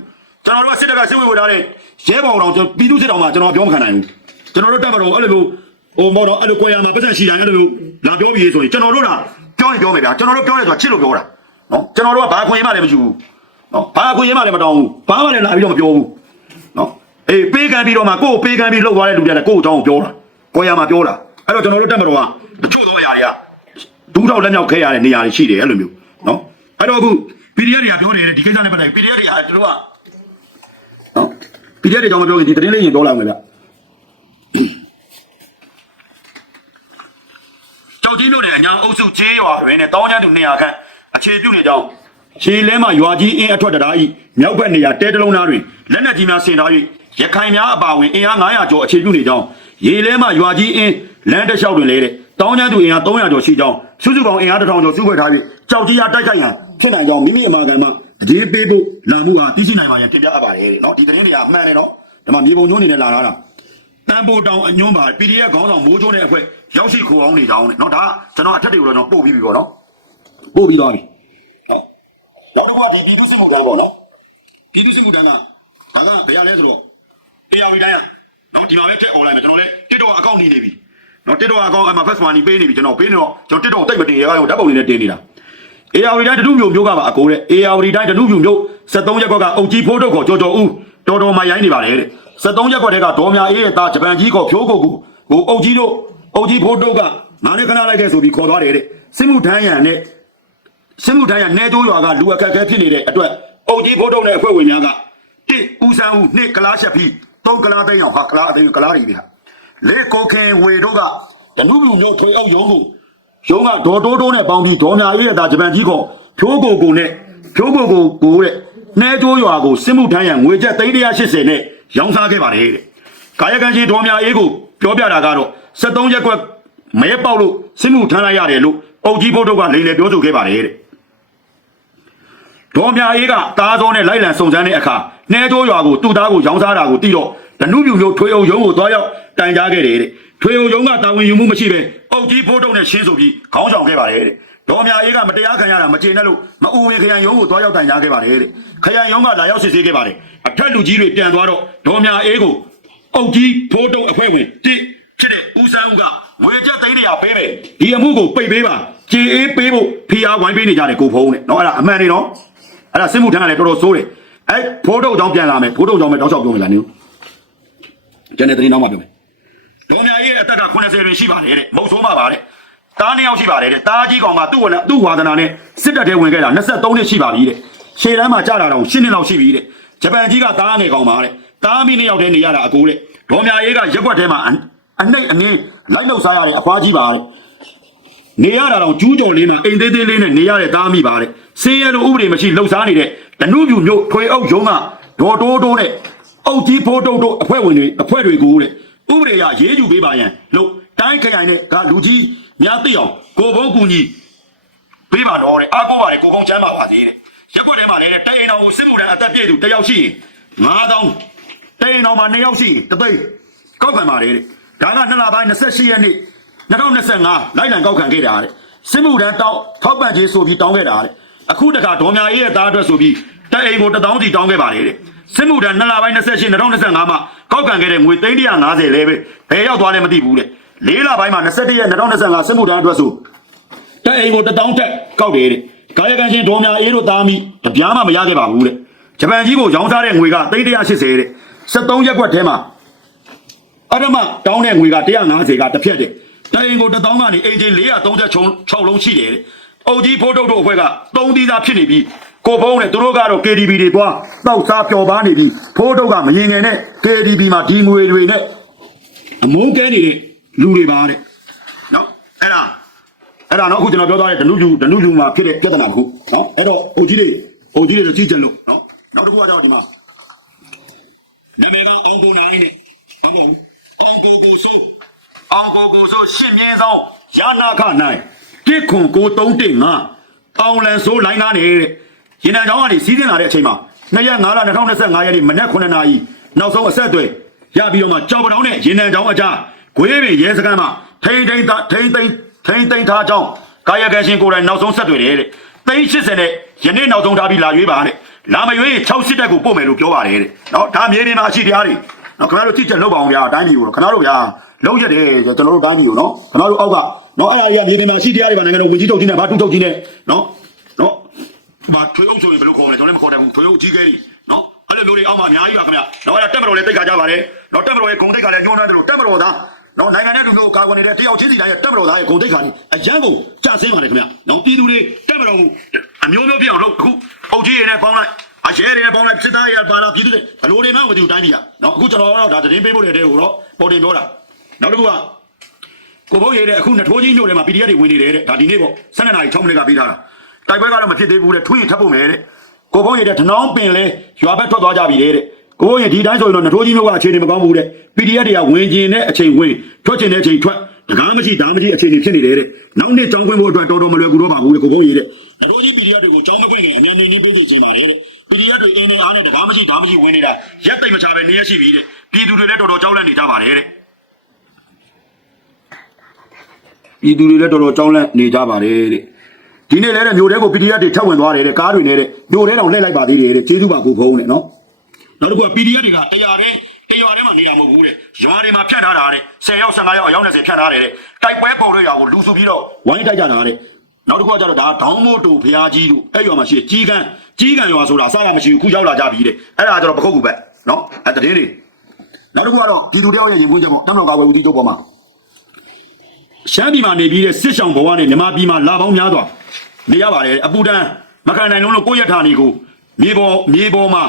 ကျွန်တော်တို့ကစစ်တပ်ကစစ်ဝေဝထားတဲ့ရဲဘော်တော်ကျွန်တော်ပြည်သူစစ်တော်မှာကျွန်တော်ပြောမခံနိုင်ဘူးကျွန်တော်တို့တက်မတော်အဲ့လိုမျိုးဟိုမော်တော့အဲ့လိုကိုယ်ရမှာပတ်သက်ရှိတာအဲ့လိုမျိုးလာပြောပြီးဆိုရင်ကျွန်တော်တို့ကပြောရင်ပြောမယ်ဗျာကျွန်တော်တို့ပြောတယ်ဆိုတာချစ်လို့ပြောတာနော်ကျွန်တော်တို့ကဘာခွင့်ရမှလည်းမရှိဘူးနော်ဘာခွင့်ရမှလည်းမတောင်းဘူးဘာမှလည်းလာပြီးတော့မပြောဘူးနော်အေးပေးကမ်းပြီးတော့မှကိုယ်ပေးကမ်းပြီးလှုပ်သွားတဲ့လူတွေကလည်းကိုယ့်အကြောင်းကိုပြောတာကိုယ်ရမှာပြောတာအဲ့တော့ကျွန်တော်တို့တက်မတော်ကတချို့သောအရာတွေကဒူးတော့လက်မြောက်ခဲရတဲ့နေရာတွေရှိတယ်အဲ့လိုမျိုးနော်အဲ့တော့အခု PDF တွေကပြောတယ်ဒီကိစ္စနဲ့ပတ်သက်ပြီး PDF တွေကတို့ကနော် PDF တွေကြောင့်မပြောရင်ဒီသတင်းလေးရင်ပြောလိုက်အောင်လေဗျကြောက်ကြီးမြို့နယ်အညာအုပ်စုကျေးရွာတွင်နဲ့တောင်းချမ်းသူ200ခန့်အခြေပြုနေကြောင်းခြေလဲမှရွာကြီးအင်းအထွက်တရားဤမြောက်ဘက်နေရာတဲတလုံးသားတွင်လက်နက်ကြီးများဆင်ထား၍ရခိုင်များအပါအဝင်အင်အား900ကျော်အခြေပြုနေကြောင်းရေလဲမှရွာကြီးအင်းလမ်းတစ်လျှောက်တွင်လေတဲ့တောင်းချမ်းသူအင်အား300ကျော်ရှိကြောင်းစုစုပေါင်းအင်အား1000ကျော်စုဖွဲ့ထားပြီးကြောက်ကြီးရတိုက်ခိုက်ရန် ဖြစ်နိုင်ကြောင်းမိမိအမှားကန်မှတည်ပေးဖို့လာမှုဟာသိရှိနိုင်ပါရန်ပြင်ပြအပ်ပါတယ်နော်ဒီသတင်းတွေကမှန်တယ်နော်ဒါမှမြေပုံညွှန်းနေနဲ့လာတာလားတန်ဖိုးတောင်အညွှန်းပါ PDF ခေါင်းဆောင်မိုးချိုးတဲ့အဖွဲ့ရောက်ရှိခိုးအောင်နေကြောင်းနဲ့နော်ဒါကျွန်တော်အထက်တွေကိုတော့ကျွန်တော်ပို့ပြီးပြီပေါ့နော်ပို့ပြီးသွားပြီနောက်တစ်ခုကဒီပြည်သူစစ်မှုထမ်းပေါ့နော်ပြည်သူစစ်မှုထမ်းကဘာကဘယ်ရလဲဆိုတော့တရားဝီတိုင်းอ่ะနော်ဒီမှာပဲထက် online မှာကျွန်တော်လည်း TikTok အကောင့်နေနေပြီနော် TikTok အကောင့်အမှ first money ပေးနေပြီကျွန်တော်ပေးနေတော့ကျွန်တော် TikTok တိတ်မတင်ရအောင်ဓာတ်ပုံလေးနဲ့တင်နေတာ AR တိုင်းတနုမျိုးမျိုးကပါအကိုတဲ့ AR တိုင်းတနုမျိုးမျိုး73ရက်ကွက်ကအုတ်ကြီးဖိုးတော့ခေါ်ကြော်ကြော်ဦးတော်တော်မှရိုင်းနေပါလေတဲ့73ရက်ကွက်တဲ့ကဒေါ်မြအေးရဲ့သားဂျပန်ကြီးခေါ်ဖြိုးကိုကူဟိုအုတ်ကြီးတို့အုတ်ကြီးဖိုးတော့ကငါနဲ့ခဏလိုက်ခဲ့ဆိုပြီးခေါ်သွားတယ်တဲ့စစ်မှုထမ်းရန်နဲ့စစ်မှုထမ်းရန်နေကျိုးရွာကလူအခက်အခဲဖြစ်နေတဲ့အတွက်အုတ်ကြီးဖိုးတော့နဲ့အဖွဲ့ဝင်များကတစ်ဦးဆန်းဦးနှစ်ကလားချက်ပြီးသုံးကလားသိန်းအောင်ဟာကလားအသိန်းကလားတွေပြီဟာလေကိုခင်ဝေတို့ကတနုမျိုးမျိုးထွေအောင်ရုံးကို ရုံးကဒေါ်တိုးတိုးနဲ့ပေါင်းပြီးဒေါ်မြအေးရဲ့သားဂျပန်ကြီးကောဖြိုးကိုကိုနဲ့ဖြိုးကိုကိုကိုတဲ့နှဲကျိုးရွာကိုစစ်မှုထမ်းရန်ငွေကျပ်380နဲ့ရောင်းစားခဲ့ပါတယ်တဲ့ကာယကံရှင်ဒေါ်မြအေးကိုပြောပြတာကတော့73ရက်ကွက်မဲပေါက်လို့စစ်မှုထမ်းလိုက်ရတယ်လို့အုတ်ကြီးဖို့တို့ကလိန်လေပြောဆိုခဲ့ပါတယ်တဲ့ဒေါ်မြအေးကတားစောနဲ့လိုက်လံစုံစမ်းတဲ့အခါနှဲတိုးရွာကိုသူ့သားကိုရောင်းစားတာကိုသိတော့ဓနုပြူမျိုးထွေအုပ်ရုံးကိုသွားရောက်တိုင်ကြားခဲ့တယ်တဲ့ထွေအုပ်ရုံးကတာဝန်ယူမှုမရှိပဲ အုတ်ကြီးဖိုးတုံနဲ့ရှင်းဆိုပြီးခေါင်းဆောင်ခဲ့ပါတယ်တဲ့ဒေါ်မြအေးကမတရားခံရတာမကျေနပ်လို့မအူဝင်ခရိုင်ရုံးကိုသွားရောက်တိုင်ကြားခဲ့ပါတယ်တဲ့ခရိုင်ရုံးကလာရောက်စစ်ဆေးခဲ့ပါတယ်အထက်လူကြီးတွေပြန်သွားတော့ဒေါ်မြအေးကိုအုတ်ကြီးဖိုးတုံအဖွဲ့ဝင်တိဖြစ်တဲ့ဦးစန်းဦးကငွေကျပ်သိန်းတရာပေးမယ်ဒီအမှုကိုပိတ်ပေးပါကြေအေးပေးဖို့ဖီအားဝိုင်းပေးနေကြတယ်ကိုဖုံးတဲ့နော်အဲ့ဒါအမှန်နေနော်အဲ့ဒါစစ်မှုထမ်းကလည်းတော်တော်ဆိုးတယ်အဲ့ဖိုးတုတ်ကြောင့်ပြန်လာမယ်ဖိုးတုတ်ကြောင့်ပဲတောက်လျှောက်ပြောမယ်လားနင်ကျန်တဲ့တင်းနောက်မှပြောမယ် ဒေါ်မြရဲ့အသက်က80တွင်ရှိပါတယ်တဲ့မဟုတ်ဆိုးမှာပါတဲ့တားနှစ်ယောက်ရှိပါတယ်တဲ့တားကြီးကောင်ကသူ့ဝနာသူ့ဝါဒနာနဲ့စစ်တပ်ထဲဝင်ခဲ့တာ23နှစ်ရှိပါပြီတဲ့ရှေ့တန်းမှာကြာလာတော့10နှစ်လောက်ရှိပြီတဲ့ဂျပန်ကြီးကတားငယ်ကောင်ပါတဲ့တားမိနှစ်ယောက်တည်းနေရတာအကိုတဲ့ဒေါ်မြရဲ့ကရက်ွက်ထဲမှာအအနှိမ့်အနည်းလိုက်လောက်စားရတဲ့အဖွားကြီးပါတဲ့နေရတာတော့ကျူးကျော်လေးမှာအိမ်သေးသေးလေးနဲ့နေရတဲ့သားမိပါတဲ့စင်းရဲလိုဥပဒေမရှိလှုပ်ရှားနေတဲ့ဓနုပြူမျိုးထွေအုပ်ရုံးကဒေါ်တိုးတိုးနဲ့အုတ်ကြီးဖိုးတုံတို့အဖွဲ့ဝင်တွေအဖွဲ့တွေကိုတဲ့ ဥပဒေရရေးယူပေးပါရန်လို့တိုင်းခရိုင်နဲ့ကလူကြီးများသိအောင်ကိုဘုံကူညီပေးပါတော့တဲ့အားကိုးပါလေကိုဘုံချမ်းပါပါသေးတဲ့ရက်ွက်ထဲမှာလည်းတဲ့တိုင်အိမ်တော်ကိုစစ်မှုထမ်းအသက်ပြည့်သူတစ်ယောက်ရှိရင်9000တိုင်အိမ်တော်မှာ2ယောက်ရှိရင်တသိန်းကောက်ခံပါတယ်တဲ့ဒါကနှစ်လပိုင်း28ရက်နေ့2025လိုက်လံကောက်ခံခဲ့တာတဲ့စစ်မှုထမ်းတောင်းထောက်ပံ့ခြင်းဆိုပြီးတောင်းခဲ့တာတဲ့အခုတခါဒေါ်မြအေးရဲ့သားအတွက်ဆိုပြီးတက်အိမ်ကို1000စီတောင်းခဲ့ပါတယ်တဲ့ စစ်မှုထမ်း2လပိုင်း28 2025မှာကောက်ခံခဲ့တဲ့ငွေ350လဲပဲဘယ်ရောက်သွားလဲမသိဘူးတဲ့၄လပိုင်းမှာ21ရက်2025စစ်မှုထမ်းအတွက်ဆိုတက်အိမ်ကို1000တက်ကောက်တယ်တဲ့ကာယကံရှင်ဒေါ်မြအေးတို့သားမိတပြားမှမရခဲ့ပါဘူးတဲ့ဂျပန်ကြီးကိုရောင်းစားတဲ့ငွေက380တဲ့73ရက်ကွက်ထဲမှာအရမတောင်းတဲ့ငွေက150ကတစ်ဖြက်တဲ့တိုင်ကိုတစ်တောင်းကနေအင်ဂျင်436လုံးရှိတယ်တဲ့အုတ်ကြီးဖိုးတုတ်တို့အဖွဲ့ကသုံးသီးသားဖြစ်နေပြီး ကိုဖုံးနဲ့သူတို့ကတော့ KDB တွေသွားတောက်စားပျော်ပါနေပြီးဖိုးတုတ်ကမရင်ငယ်နဲ့ KDB မှာဒီငွေတွေနဲ့အမုန်းကဲနေတဲ့လူတွေပါတဲ့နော်အဲ့ဒါအဲ့ဒါနော်အခုကျွန်တော်ပြောသွားတဲ့ဒနုဂျူဒနုဂျူမှာဖြစ်တဲ့ပြဿနာတစ်ခုနော်အဲ့တော့အုတ်ကြီးတွေအုတ်ကြီးတွေကြည့်ကြလို့နော်နောက်တစ်ခုကတော့ဒီမှာနာမည်ကအောင်ကိုနိုင်နေဘာမို့အောင်ကိုကိုဆိုအောင်ကိုကိုဆိုရှင်မြင်းဆောင်ရာနာခနိုင်တိခွန်ကို315အောင်လန်ဆိုလိုင်းကားနေတဲ့ ရင်နံချောင်းကနေစီးတင်လာတဲ့အချိန်မှာ2ရက်5လ2025ရက်နေ့မနက်9နာရီနောက်ဆုံးအဆက်အသွယ်ရပြီးတော့မှကြောက်ပတောင်းနဲ့ရင်နံချောင်းအကြားဂွေးပင်ရဲစခန်းမှာထိန်ထိန်ထိန်ထိန်ထိန်ထိန်ထားကြောင်းကာယကံရှင်ကိုယ်တိုင်နောက်ဆုံးဆက်သွယ်တယ်တဲ့သိန်း80နဲ့ယနေ့နောက်ဆုံးထားပြီးလာရွေးပါတဲ့လာမရွေး6စစ်တက်ကိုပို့မယ်လို့ပြောပါတယ်တဲ့နော်ဒါမြေပြင်မှာအရှိတရားတွေနော်ခင်ဗျားတို့ကြည့်ချက်လုပ်ပါအောင်ဗျာအတိုင်းပြည်ကိုခင်ဗျားတို့ဗျာလုံးရက်တယ်ကျွန်တော်တို့တိုင်းပြည်ကိုနော်ခင်ဗျားတို့အောက်ကနော်အဲ့ဒါတွေကမြေပြင်မှာအရှိတရားတွေပါနိုင်ငံတော်ဝင်ကြီးထုတ်ကြီးနဲ့ဘာတူထုတ်ကြီးနဲ့နော်နော် ဘာထွေအုပ်ဆိုရင်ဘယ်လိုခေါ်မလဲကျွန်တော်လည်းမခေါ်တယ်ဘူးထွေအုပ်ကြီးကဲကြီးနော်အဲ့လိုမျိုးတွေအောက်မှာအများကြီးပါခင်ဗျာနော်အဲ့ဒါတက်မတော်လည်းတိတ်ခါကြပါတယ်နော်တက်မတော်ရဲ့ဂုံတိတ်ခါလည်းညှိုးနှမ်းတယ်လို့တက်မတော်သားနော်နိုင်ငံရဲ့လူမျိုးကိုကာကွယ်နေတဲ့တယောက်ချင်းစီတိုင်းရဲ့တက်မတော်သားရဲ့ဂုံတိတ်ခါကြီးအရန်ကိုကြာဆင်းပါတယ်ခင်ဗျာနော်ပြည်သူတွေတက်မတော်ကိုအမျိုးမျိုးပြအောင်လုပ်အခုအုပ်ကြီးရည်နဲ့ပေါင်းလိုက်အရဲတွေနဲ့ပေါင်းလိုက်စစ်သားရပါလာပြည်သူတွေဘလို့တွေမှမသိဘူးတိုင်းပြည်ကနော်အခုကျွန်တော်ကတော့ဒါသတင်းပေးဖို့တဲ့တဲ့ကိုတော့ပေါ်တင်ပြောတာနောက်တစ်ခုကကိုဘုံရေးတဲ့အခုနှစ်ထိုးကြီးမြို့ထဲမှာ PDF တွေဝင်နေတယ်တဲ့ဒါဒီနေ့ပေါ့12နာရီ6မိနစ်ကပြီးထားတာ တိုက်ပွဲကတော့မဖြစ်သေးဘူးတဲ့ထွင်းရင်ထပ်ဖို့မယ်တဲ့ကိုဘုံရေးတဲ့ထနောင်းပင်လဲရွာဘက်ထွက်သွားကြပြီတဲ့ကိုဘုံရေးဒီတိုင်းဆိုရင်တော့နှစ်ထိုးကြီးမြို့ကအခြေအနေမကောင်းဘူးတဲ့ PDF တွေကဝင်ကျင်တဲ့အချိန်ဝင်ထွက်ကျင်တဲ့အချိန်ထွက်တကားမရှိဓာမရှိအခြေအနေဖြစ်နေတယ်တဲ့နောက်နေ့ကြောင်းခွင့်ဖို့အတွက်တော်တော်မလွယ်ကူတော့ပါဘူးတဲ့ကိုဘုံရေးတဲ့နှစ်ထိုးကြီး PDF တွေကိုကြောင်းမခွင့်ခင်အများကြီးနေပေးစီခြင်းပါတယ်တဲ့ PDF တွေအင်းနေအားနဲ့တကားမရှိဓာမရှိဝင်နေတာရက်သိမ့်မချပဲနေရရှိပြီတဲ့ပြည်သူတွေလည်းတော်တော်ကြောက်လန့်နေကြပါတယ်တဲ့ပြည်သူတွေလည်းတော်တော်ကြောင်းလန့်နေကြပါတယ်တဲ့ ဒီနေ့လည်းတဲ့မြို့ထဲကို PDF တွေထပ်ဝင်သွားတယ်တဲ့ကားတွေနဲ့တဲ့မြို့ထဲတောင်လှည့်လိုက်ပါသေးတယ်တဲ့ကျေးဇူးပါကိုဖုံးတဲ့နော်နောက်တစ်ခုက PDF တွေကတရားတဲ့တရားထဲမှာနေရမဟုတ်ဘူးတဲ့ရွာတွေမှာဖြတ်ထားတာတဲ့10ရောက်15ရောက်အယောက်20ဖြတ်ထားတယ်တဲ့တိုက်ပွဲပုံတွေရွာကိုလူစုပြီးတော့ဝိုင်းတိုက်ကြတာတဲ့နောက်တစ်ခုကကျတော့ဒါဒေါင်းမို့တူဖျားကြီးတို့အဲ့ရွာမှာရှိတဲ့ကြီးကန်းကြီးကန်းရွာဆိုတာအစားရမရှိဘူးခုရောက်လာကြပြီတဲ့အဲ့ဒါကကျတော့ပခုတ်ကူပဲနော်အဲ့တည်းတွေနောက်တစ်ခုကတော့ပြည်သူတယောက်ရဲ့ရင်ပွင့်ချက်ပေါ့တမန်တော်ကာဝယ်ဦးစီးချုပ်ပေါ်မှာရှမ်းပြည်မှာနေပြီးတဲ့စစ်ဆောင်ဘဝနဲ့မြန်မာပြည်မှာလာပေါင်းများစွာ နေရပါတယ်အပူတန်းမကန်နိုင်လုံးလို့ကိုယ့်ရထာနေကိုမြေပေါ်မြေပေါ်မှာ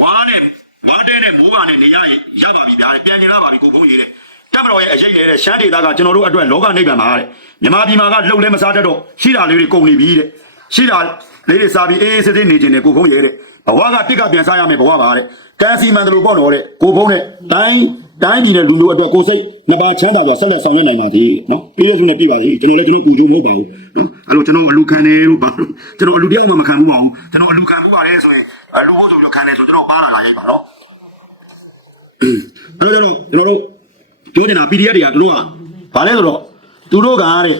ဝါနဲ့ဝါတဲနဲ့မိုးပါနဲ့နေရရပါပြီဗျာတဲ့ပြန်ကျင်လာပါပြီကိုဖုံးရည်တဲ့တပ်မတော်ရဲ့အရေးနေတဲ့ရှမ်းဒေသကကျွန်တော်တို့အတွက်လောကနိဗ္ဗာန်ပါတဲ့မြန်မာပြည်မှာကလှုပ်လဲမစားတတ်တော့ရှိတာလေးတွေကုန်နေပြီတဲ့ရှိတာလေးတွေစားပြီးအေးအေးဆေးဆေးနေကျင်တယ်ကိုဖုံးရည်တဲ့ဘဝကတစ်ကပြန်စားရမယ်ဘဝပါတဲ့ကံစီမန်တယ်လို့ပေါ့တော့တဲ့ကိုဖုံးနဲ့တိုင်း တိုင်းပြည်နဲ့လူမျိုးအတွက်ကိုစိတ်နှစ်ပါးချမ်းသာစွာဆက်လက်ဆောင်ရွက်နိုင်ပါသေးနော်ပြည့်စုံနဲ့ပြပါသေးကျွန်တော်လည်းကျွန်တော်ပူကြိုးမဟုတ်ပါဘူးနော်အဲ့လိုကျွန်တော်အလူခံနေလို့ပါကျွန်တော်အလူတယောက်မှမခံဘူးပါဘူးကျွန်တော်အလူခံဘူးပါလေဆိုရင်အလူဘုတ်ဆိုပြီးခံနေဆိုကျွန်တော်ပါလာလာရိုက်ပါတော့အဲ့တော့ကျွန်တော်တို့ပြောနေတာ PDF တွေကတို့ကဘာလဲဆိုတော့သူတို့ကတဲ့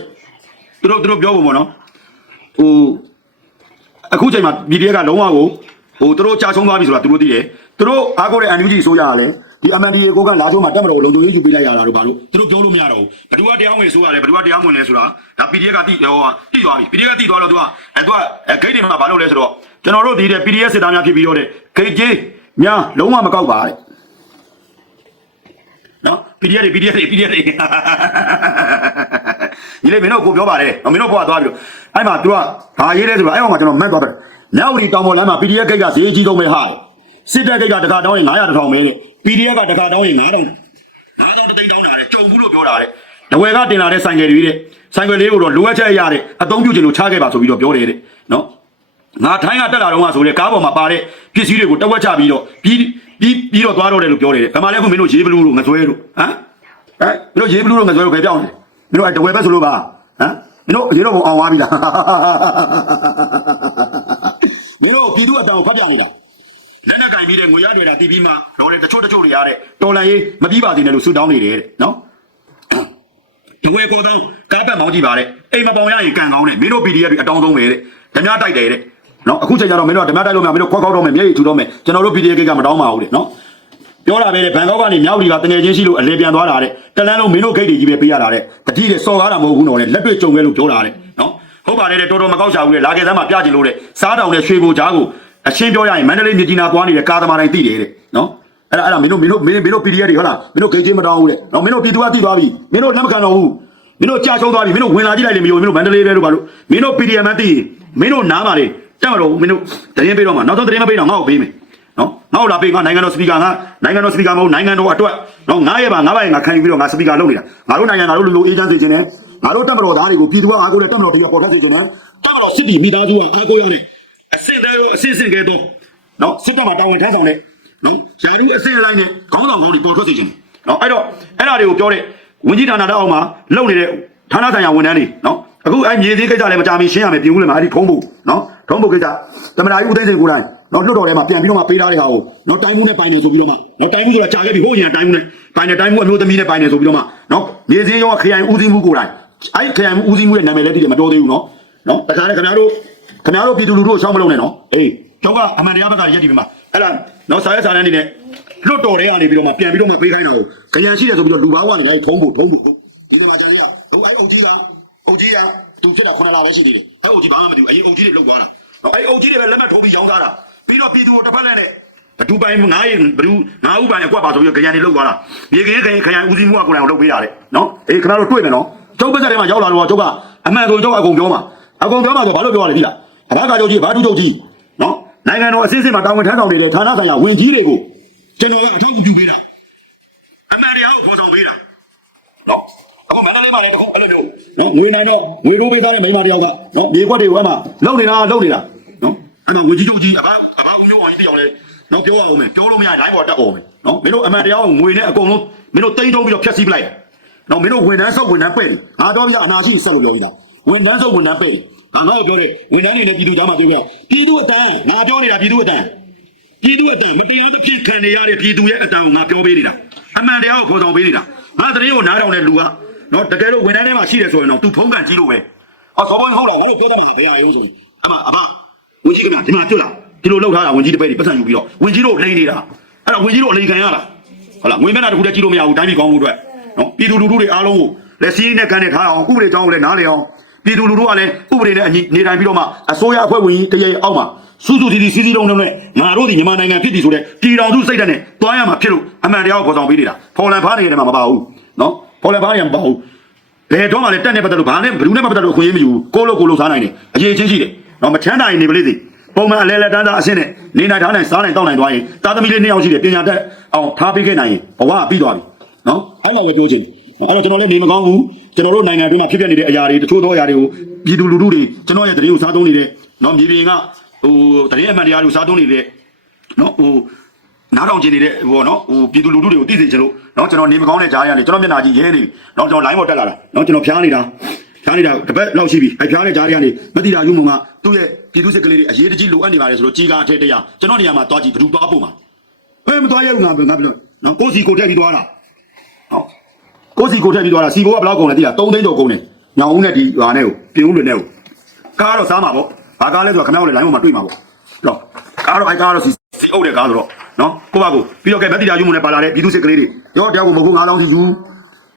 သူတို့သူတို့ပြောဖို့ပေါ့နော်ဟိုအခုချိန်မှာ PDF ကလုံးဝကိုဟိုသူတို့ကြာဆုံးသွားပြီဆိုတာသူတို့သိတယ်သူတို့အားကိုးတဲ့ NUG ဆိုရရလဲ ဒီ MND ကိုကလာချုံမှာတက်မတော်လုံခြုံရေးယူပေးလိုက်ရတာတို့ဘာလို့သူတို့ပြောလို့မရတော့ဘူးဘယ်သူကတရားဝင်ဆိုရလဲဘယ်သူကတရားဝင်လဲဆိုတာဒါ PDF ကတိဟိုတိသွားပြီ PDF ကတိသွားတော့သူကအဲသူကဂိတ်တွေမှာဘာလုပ်လဲဆိုတော့ကျွန်တော်တို့ဒီတဲ့ PDF စစ်သားများဖြစ်ပြီးတော့တဲ့ဂိတ်ကြီးများလုံးဝမကောက်ပါတဲ့နော် PDF တွေ PDF တွေ PDF တွေညီလေးမင်းတို့ကိုပြောပါတယ်မင်းတို့ဘွားသွားပြီးတော့အဲ့မှာ तू ကဘာရေးလဲဆိုတော့အဲ့ဟောမှာကျွန်တော်မက်သွားတယ်မြောက်ဝတီတောင်ပေါ်လမ်းမှာ PDF ဂိတ်ကဈေးကြီးဆုံးပဲဟာ စစ်တပ်ဂိတ်ကတခါတောင်းရင်900တစ်ထောင်ပဲတဲ့ PDF ကတခါတောင်းရင်9000 9000တသိန်းတောင်းတာတဲ့ကြုံဘူးလို့ပြောတာတဲ့တဝယ်ကတင်လာတဲ့ဆိုင်ကယ်တွေတဲ့ဆိုင်ကယ်လေးကိုတော့လိုအပ်ချက်ရတဲ့အသုံးပြုခြင်းလို့ချခဲ့ပါဆိုပြီးတော့ပြောတယ်တဲ့နော်ငါထိုင်းကတက်လာတော့ကဆိုတဲ့ကားပေါ်မှာပါတဲ့ပစ္စည်းတွေကိုတဝက်ချပြီးတော့ပြီးပြီးပြီးတော့သွားတော့တယ်လို့ပြောတယ်။ဒါမှလည်းအခုမင်းတို့ရေးဘလူးတို့ငဆွဲတို့ဟမ်ဟမ်မင်းတို့ရေးဘလူးတို့ငဆွဲတို့ပဲပြောင်းတယ်။မင်းတို့အဲတဝဲပဲဆိုလို့ပါဟမ်မင်းတို့ရေတော့အောင်သွားပြီလားမင်းတို့ပြည်သူအတောင်ဖတ်ပြနေတာ လက်နဲ့ကင်ပြီးတဲ့ငွေရနေတာတီးပြီးမှလော်တယ်တချို့တချို့တွေရတဲ့တော်လန်ရေးမပြီးပါသေးနဲ့လို့ဆူတောင်းနေတယ်တဲ့နော်တဝဲကောတောင်းကားပတ်မောင်းကြည့်ပါတဲ့အိမ်မပေါင်ရရင်ကန်ကောင်းတယ်မင်းတို့ PDF တွေအတောင်းဆုံးပဲတဲ့ဓမြတိုက်တယ်တဲ့နော်အခုချိန်ကျတော့မင်းတို့ကဓမြတိုက်လို့မရမင်းတို့ခွက်ခောက်တော့မယ်မျက်ရည်ထူတော့မယ်ကျွန်တော်တို့ PDF ကမတောင်းပါဘူးတဲ့နော်ပြောတာပဲတဲ့ဘန်ကောက်ကနေမြောက်လီကတငယ်ချင်းရှိလို့အလေပြန်သွားတာတဲ့တလန်းလုံးမင်းတို့ဂိတ်တွေကြီးပဲပေးရတာတဲ့တတိတဲ့စော်ကားတာမဟုတ်ဘူးနော်တဲ့လက်တွေ့ကြုံခဲ့လို့ပြောတာတဲ့နော်ဟုတ်ပါတယ်တဲ့တော်တော်မကောက်ချဘူးတဲ့လာခဲ့စမ်းမှာပြချင်လို့တဲ့စားတောင်နဲ့ရွှေဘိုကြားကို အချင်းပြောရရင်မန္တလေးမြကြီးနာသွားနေတဲ့ကာသမာတိုင်းသိတယ်တဲ့နော်အဲ့ဒါအဲ့ဒါမင်းတို့မင်းတို့မင်းတို့ PDF တွေဟုတ်လားမင်းတို့ဂိတ်ချင်းမတောင်းဘူးတဲ့နော်မင်းတို့ပြည်သူကသိသွားပြီမင်းတို့လက်မခံတော့ဘူးမင်းတို့ကြာချုံးသွားပြီမင်းတို့ဝင်လာကြည့်လိုက်လေမယုံမင်းတို့မန္တလေးပဲလို့ပါလို့မင်းတို့ PDM မသိရင်မင်းတို့နားပါလေတက်မလို့မင်းတို့တရင်ပေးတော့မှာနောက်ဆုံးတရင်မပေးတော့ငါ့ကိုပေးမယ်နော်ငါ့ကိုလာပေးငါနိုင်ငံတော်စပီကာငါနိုင်ငံတော်စပီကာမဟုတ်နိုင်ငံတော်အတွက်နော်ငါရဲ့ပါငါပါရဲ့ငါခံယူပြီးတော့ငါစပီကာလုပ်နေတာငါတို့နိုင်ငံငါတို့လူလူအေဂျင့်စီခြင်းနဲ့ငါတို့တက်မတော်သားတွေကိုပြည်သူကအားကိုးတဲ့တက်မတော်တွေကပေါ်ထွက်စေခြင်းနဲ့တက်မတော်စစ်တီမိသားစုကအားကိုးရတဲ့ အဆင့်တဲ့အဆင့်ဆင့်ကဲတော့နော်စစ်တပ်မှာတာဝန်ထမ်းဆောင်တဲ့နော်ယာရုအဆင့်လိုက်နဲ့ခေါင်းဆောင်ကောင်းတွေပေါ်ထွက်စေခြင်းနော်အဲ့တော့အဲ့ဒါတွေကိုပြောတဲ့ဝင်ကြီးဌာနတောက်အောင်မှာလုပ်နေတဲ့ဌာနဆိုင်ရာဝန်ထမ်းတွေနော်အခုအဲမြေသေးကိစ္စလည်းမကြမီရှင်းရမယ်ပြင်ဦးလည်းမှာအဲ့ဒီထုံးဖို့နော်ထုံးဖို့ကိစ္စသမဏာကြီးဦးသိန်းစိန်ကိုယ်တိုင်နော်လွတ်တော်ထဲမှာပြန်ပြီးတော့မှပေးထားတဲ့ဟာကိုနော်တိုင်းမှုနဲ့ပိုင်နေဆိုပြီးတော့မှနော်တိုင်းမှုဆိုတာကြာခဲ့ပြီဟိုအရင်တိုင်းမှုနဲ့ပိုင်နေတိုင်းမှုအမျိုးသမီးနဲ့ပိုင်နေဆိုပြီးတော့မှနော်မြေစင်းရောခရိုင်ဦးစီးမှုကိုယ်တိုင်အဲ့ခရိုင်ဦးစီးမှုရဲ့နာမည်လည်းတည်တယ်မတော်သေးဘူးနော်နော်တခါလေခင်ဗျားတို့ ခင်ဗျားတို့ပြည်သူလူထုကိုရှောင်းမလုံးနဲ့နော်အေးကျောင်းကအမှန်တရားဘက်ကရက်တည်ပြီမှာအဲ့ဒါနော်စာရဲစာတန်းနေနဲ့လွတ်တော်ထဲကနေပြီးတော့မှပြန်ပြီးတော့မှပေးခိုင်းတာကိုခရိုင်ရှိတယ်ဆိုပြီးတော့လူဘာဝကနေထုံးဖို့ထုံးဖို့ဒီကမှာကြာကြီးဟိုအဲ့အုပ်ကြီးကအုတ်ကြီးကသူဖြစ်တာခုနလာပဲရှိသေးတယ်။အဲ့အုတ်ကြီးဘာမှမသိဘူး။အရင်အုတ်ကြီးတွေလုတ်သွားတာ။အဲ့အုတ်ကြီးတွေပဲလက်မှတ်ထိုးပြီးရောင်းသားတာ။ပြီးတော့ပြည်သူကိုတစ်ဖက်လက်နဲ့ဘဒူပိုင်းငါးရင်ဘဒူငါးဥပိုင်းအကွက်ပါဆိုပြီးကြံနေလုတ်သွားတာ။မြေကင်းခရင်ခရိုင်ဦးစီးမှုကကိုယ်တိုင်လုတ်ပေးတာလေ။နော်။အေးခင်ဗျားတို့တွေ့မယ်နော်။ကျုပ်ပတ်စက်ထဲမှာရောက်လာတော့ကျုပ်ကအမှန်ဆိုကျုပ်အကုန်ပြောမှာ။အကုန်ပြောမှာဆိုဘာလို့ပြောရလဲဒီလား။ အဘာကကျုပ်ကြီးဘာတူကျုပ်ကြီးနော်။နိုင်ငံတော်အစစ်စစ်မှာတာဝန်ထမ်းဆောင်နေတဲ့ဌာနဆိုင်ရာဝန်ကြီးတွေကိုကျွန်တော်ကအထောက်အကူပြုပေးတာ။အမှန်တရားကိုပေါ်ဆောင်ပေးတာ။နော်အခုမန္တလေးမှာလည်းတခုအဲ့လိုမျိုးနော်ငွေနိုင်တော့ငွေရိုးပေးသားတဲ့မိန်းမတယောက်ကနော်မြေခွက်တွေကိုအဲ့မှာလုံနေတာလုံနေတာနော်အဲ့မှာဝေကြီးချုပ်ကြီးအဘအဘပြောပါရင်တယောက်လေနော်ပြောရအောင်မယ်ပြောလို့မရတိုင်းပေါ်တက်အောင်မယ်နော်မင်းတို့အမှန်တရားကိုငွေနဲ့အကုန်လုံးမင်းတို့တိမ့်ထုံးပြီးတော့ဖျက်ဆီးပလိုက်နော်မင်းတို့ဝန်ထမ်းဆုပ်ဝန်ထမ်းပဲ့တယ်ငါပြောပြအနာရှိဆက်လို့ပြောပြီးသားဝန်ထမ်းဆုပ်ဝန်ထမ်းပဲ့တယ် ငါတော့ပြောတယ်ဝန်ထမ်းတွေနဲ့ပြည်သူကြားမှာပြောပြပြည်သူအတန်းငါပြောနေတာပြည်သူအတန်းပြည်သူအတန်မတရားသဖြင့်ခံနေရတဲ့ပြည်သူရဲ့အတန်ကိုငါပြောပေးနေတာအမှန်တရားကိုခေါ်ဆောင်ပေးနေတာငါသတင်းကိုနားထောင်တဲ့လူကနော်တကယ်လို့ဝန်ထမ်းထဲမှာရှိတယ်ဆိုရင်တော့ तू ဖုံးကန်ကြည့်လို့ပဲအော်သောဘုံဟုတ်လားငါတို့ပြောတတ်မှာဘယ်ရရုံးဆိုရင်အမအမဝင်ကြီးကဒီမှာတွေ့လားဒီလိုလောက်ထားတာဝင်ကြီးတစ်ပည့်တွေပတ်စံယူပြီးတော့ဝင်ကြီးတို့လိန်နေတာအဲ့တော့ဝင်ကြီးတို့အလိန်ခံရတာဟုတ်လားငွေမျက်နှာတစ်ခုတည်းကြည့်လို့မရဘူးတိုင်းပြည်ကောင်းဖို့အတွက်နော်ပြည်သူလူထုတွေအားလုံးကိုလက်စည်းနဲ့ကန်နဲ့ထားအောင်ဥပဒေကြောင်းကိုလည်းနားလည်အောင် ပြည်သူလူထုကလည်းဥပဒေနဲ့အညီနေတိုင်းပြီးတော့မှအစိုးရအဖွဲ့ဝင်ကြီးတရေအောက်မှာစုစုစီစီစီစီလုံးလုံးနဲ့ငါတို့ဒီမြန်မာနိုင်ငံဖြစ်ပြီဆိုတဲ့ပြည်တော်စုစိတ်ဓာတ်နဲ့တွားရမှာဖြစ်လို့အမှန်တရားကိုပေါ်ဆောင်ပေးနေတာဖော်လန်ဖားနေတယ်မှာမပါဘူးနော်ဖော်လန်ဖားနေမှာမပါဘူးဘယ်တော့မှလည်းတက်နေပတ်သက်လို့ဘာနဲ့ဘယ်သူနဲ့မှပတ်သက်လို့အခွင့်အရေးမယူဘူးကိုလို့ကိုလို့စားနိုင်တယ်အရေးချင်းရှိတယ်နော်မချမ်းသာရင်နေပလိစေပုံမှန်အလဲလဲတန်းတာအဆင့်နဲ့နေနိုင်ထားနိုင်စားနိုင်တောက်နိုင်သွားရင်တာသမီလေးနှစ်ယောက်ရှိတယ်ပညာတတ်အောင်ထားပေးခဲ့နိုင်ရင်ဘဝကပြီးသွားပြီနော်အဲ့လိုပဲပြောချင်တယ်အဲ့တော့ကျွန်တော်လည်းနေမကောင်းဘူး ကျွန်တော်တို့နိုင်ငံအတွင်းမှာဖြစ်ပျက်နေတဲ့အရာတွေတချို့သောအရာတွေကိုပြည်သူလူထုတွေကျွန်တော်ရဲ့တရေကိုစားသုံးနေတဲ့နော်မြေပြင်ကဟိုတရင်အမှန်တရားကိုစားသုံးနေတဲ့နော်ဟိုနားထောင်ကျင်နေတဲ့ဟိုနော်ဟိုပြည်သူလူထုတွေကိုသိစေချင်လို့နော်ကျွန်တော်နေမကောင်းတဲ့ကြားရနေကျွန်တော်မျက်နှာကြီးရဲနေပြီနော်ကျွန်တော် line ပေါ်တက်လာတာနော်ကျွန်တော်ဖျားနေတာဖျားနေတာတစ်ပတ်လောက်ရှိပြီအဲဖျားတဲ့ကြားရနေမတိတာယူမုံကသူ့ရဲ့ပြည်သူစစ်ကလေးတွေအရေးတကြီးလိုအပ်နေပါတယ်ဆိုတော့ကြီးကားအထက်တရားကျွန်တော်နေရာမှာတွားကြည့်ဘယ်သူတွားဖို့မှာဟဲ့မတွားရဘူးငါငါပြောနော်ကိုစီကိုထက်ပြီးတွားတာဟုတ် ကိုစီကိုထက်ပြီးတွားတာစီဘိုးကဘယ်လောက်ကုန်လဲတိလား3သိန်းကျော်ကုန်တယ်ညောင်ဦးနဲ့ဒီဟာနဲ့ကိုပြင်ဦးလွင်နဲ့ကိုကားတော့စားမှာပေါ့ဘာကားလဲဆိုတော့ခမောက်လေ line ပေါ်မှာတွေ့မှာပေါ့တော့ကားတော့အဲကားတော့စီစီအုပ်တဲ့ကားဆိုတော့နော်ကိုပါကိုပြီးတော့ကဲမက်တီတာယူမုံနဲ့ပါလာတဲ့ပြည်သူစစ်ကလေးတွေရောတယောက်ကိုမဟုတ်ဘူး9000စီယူ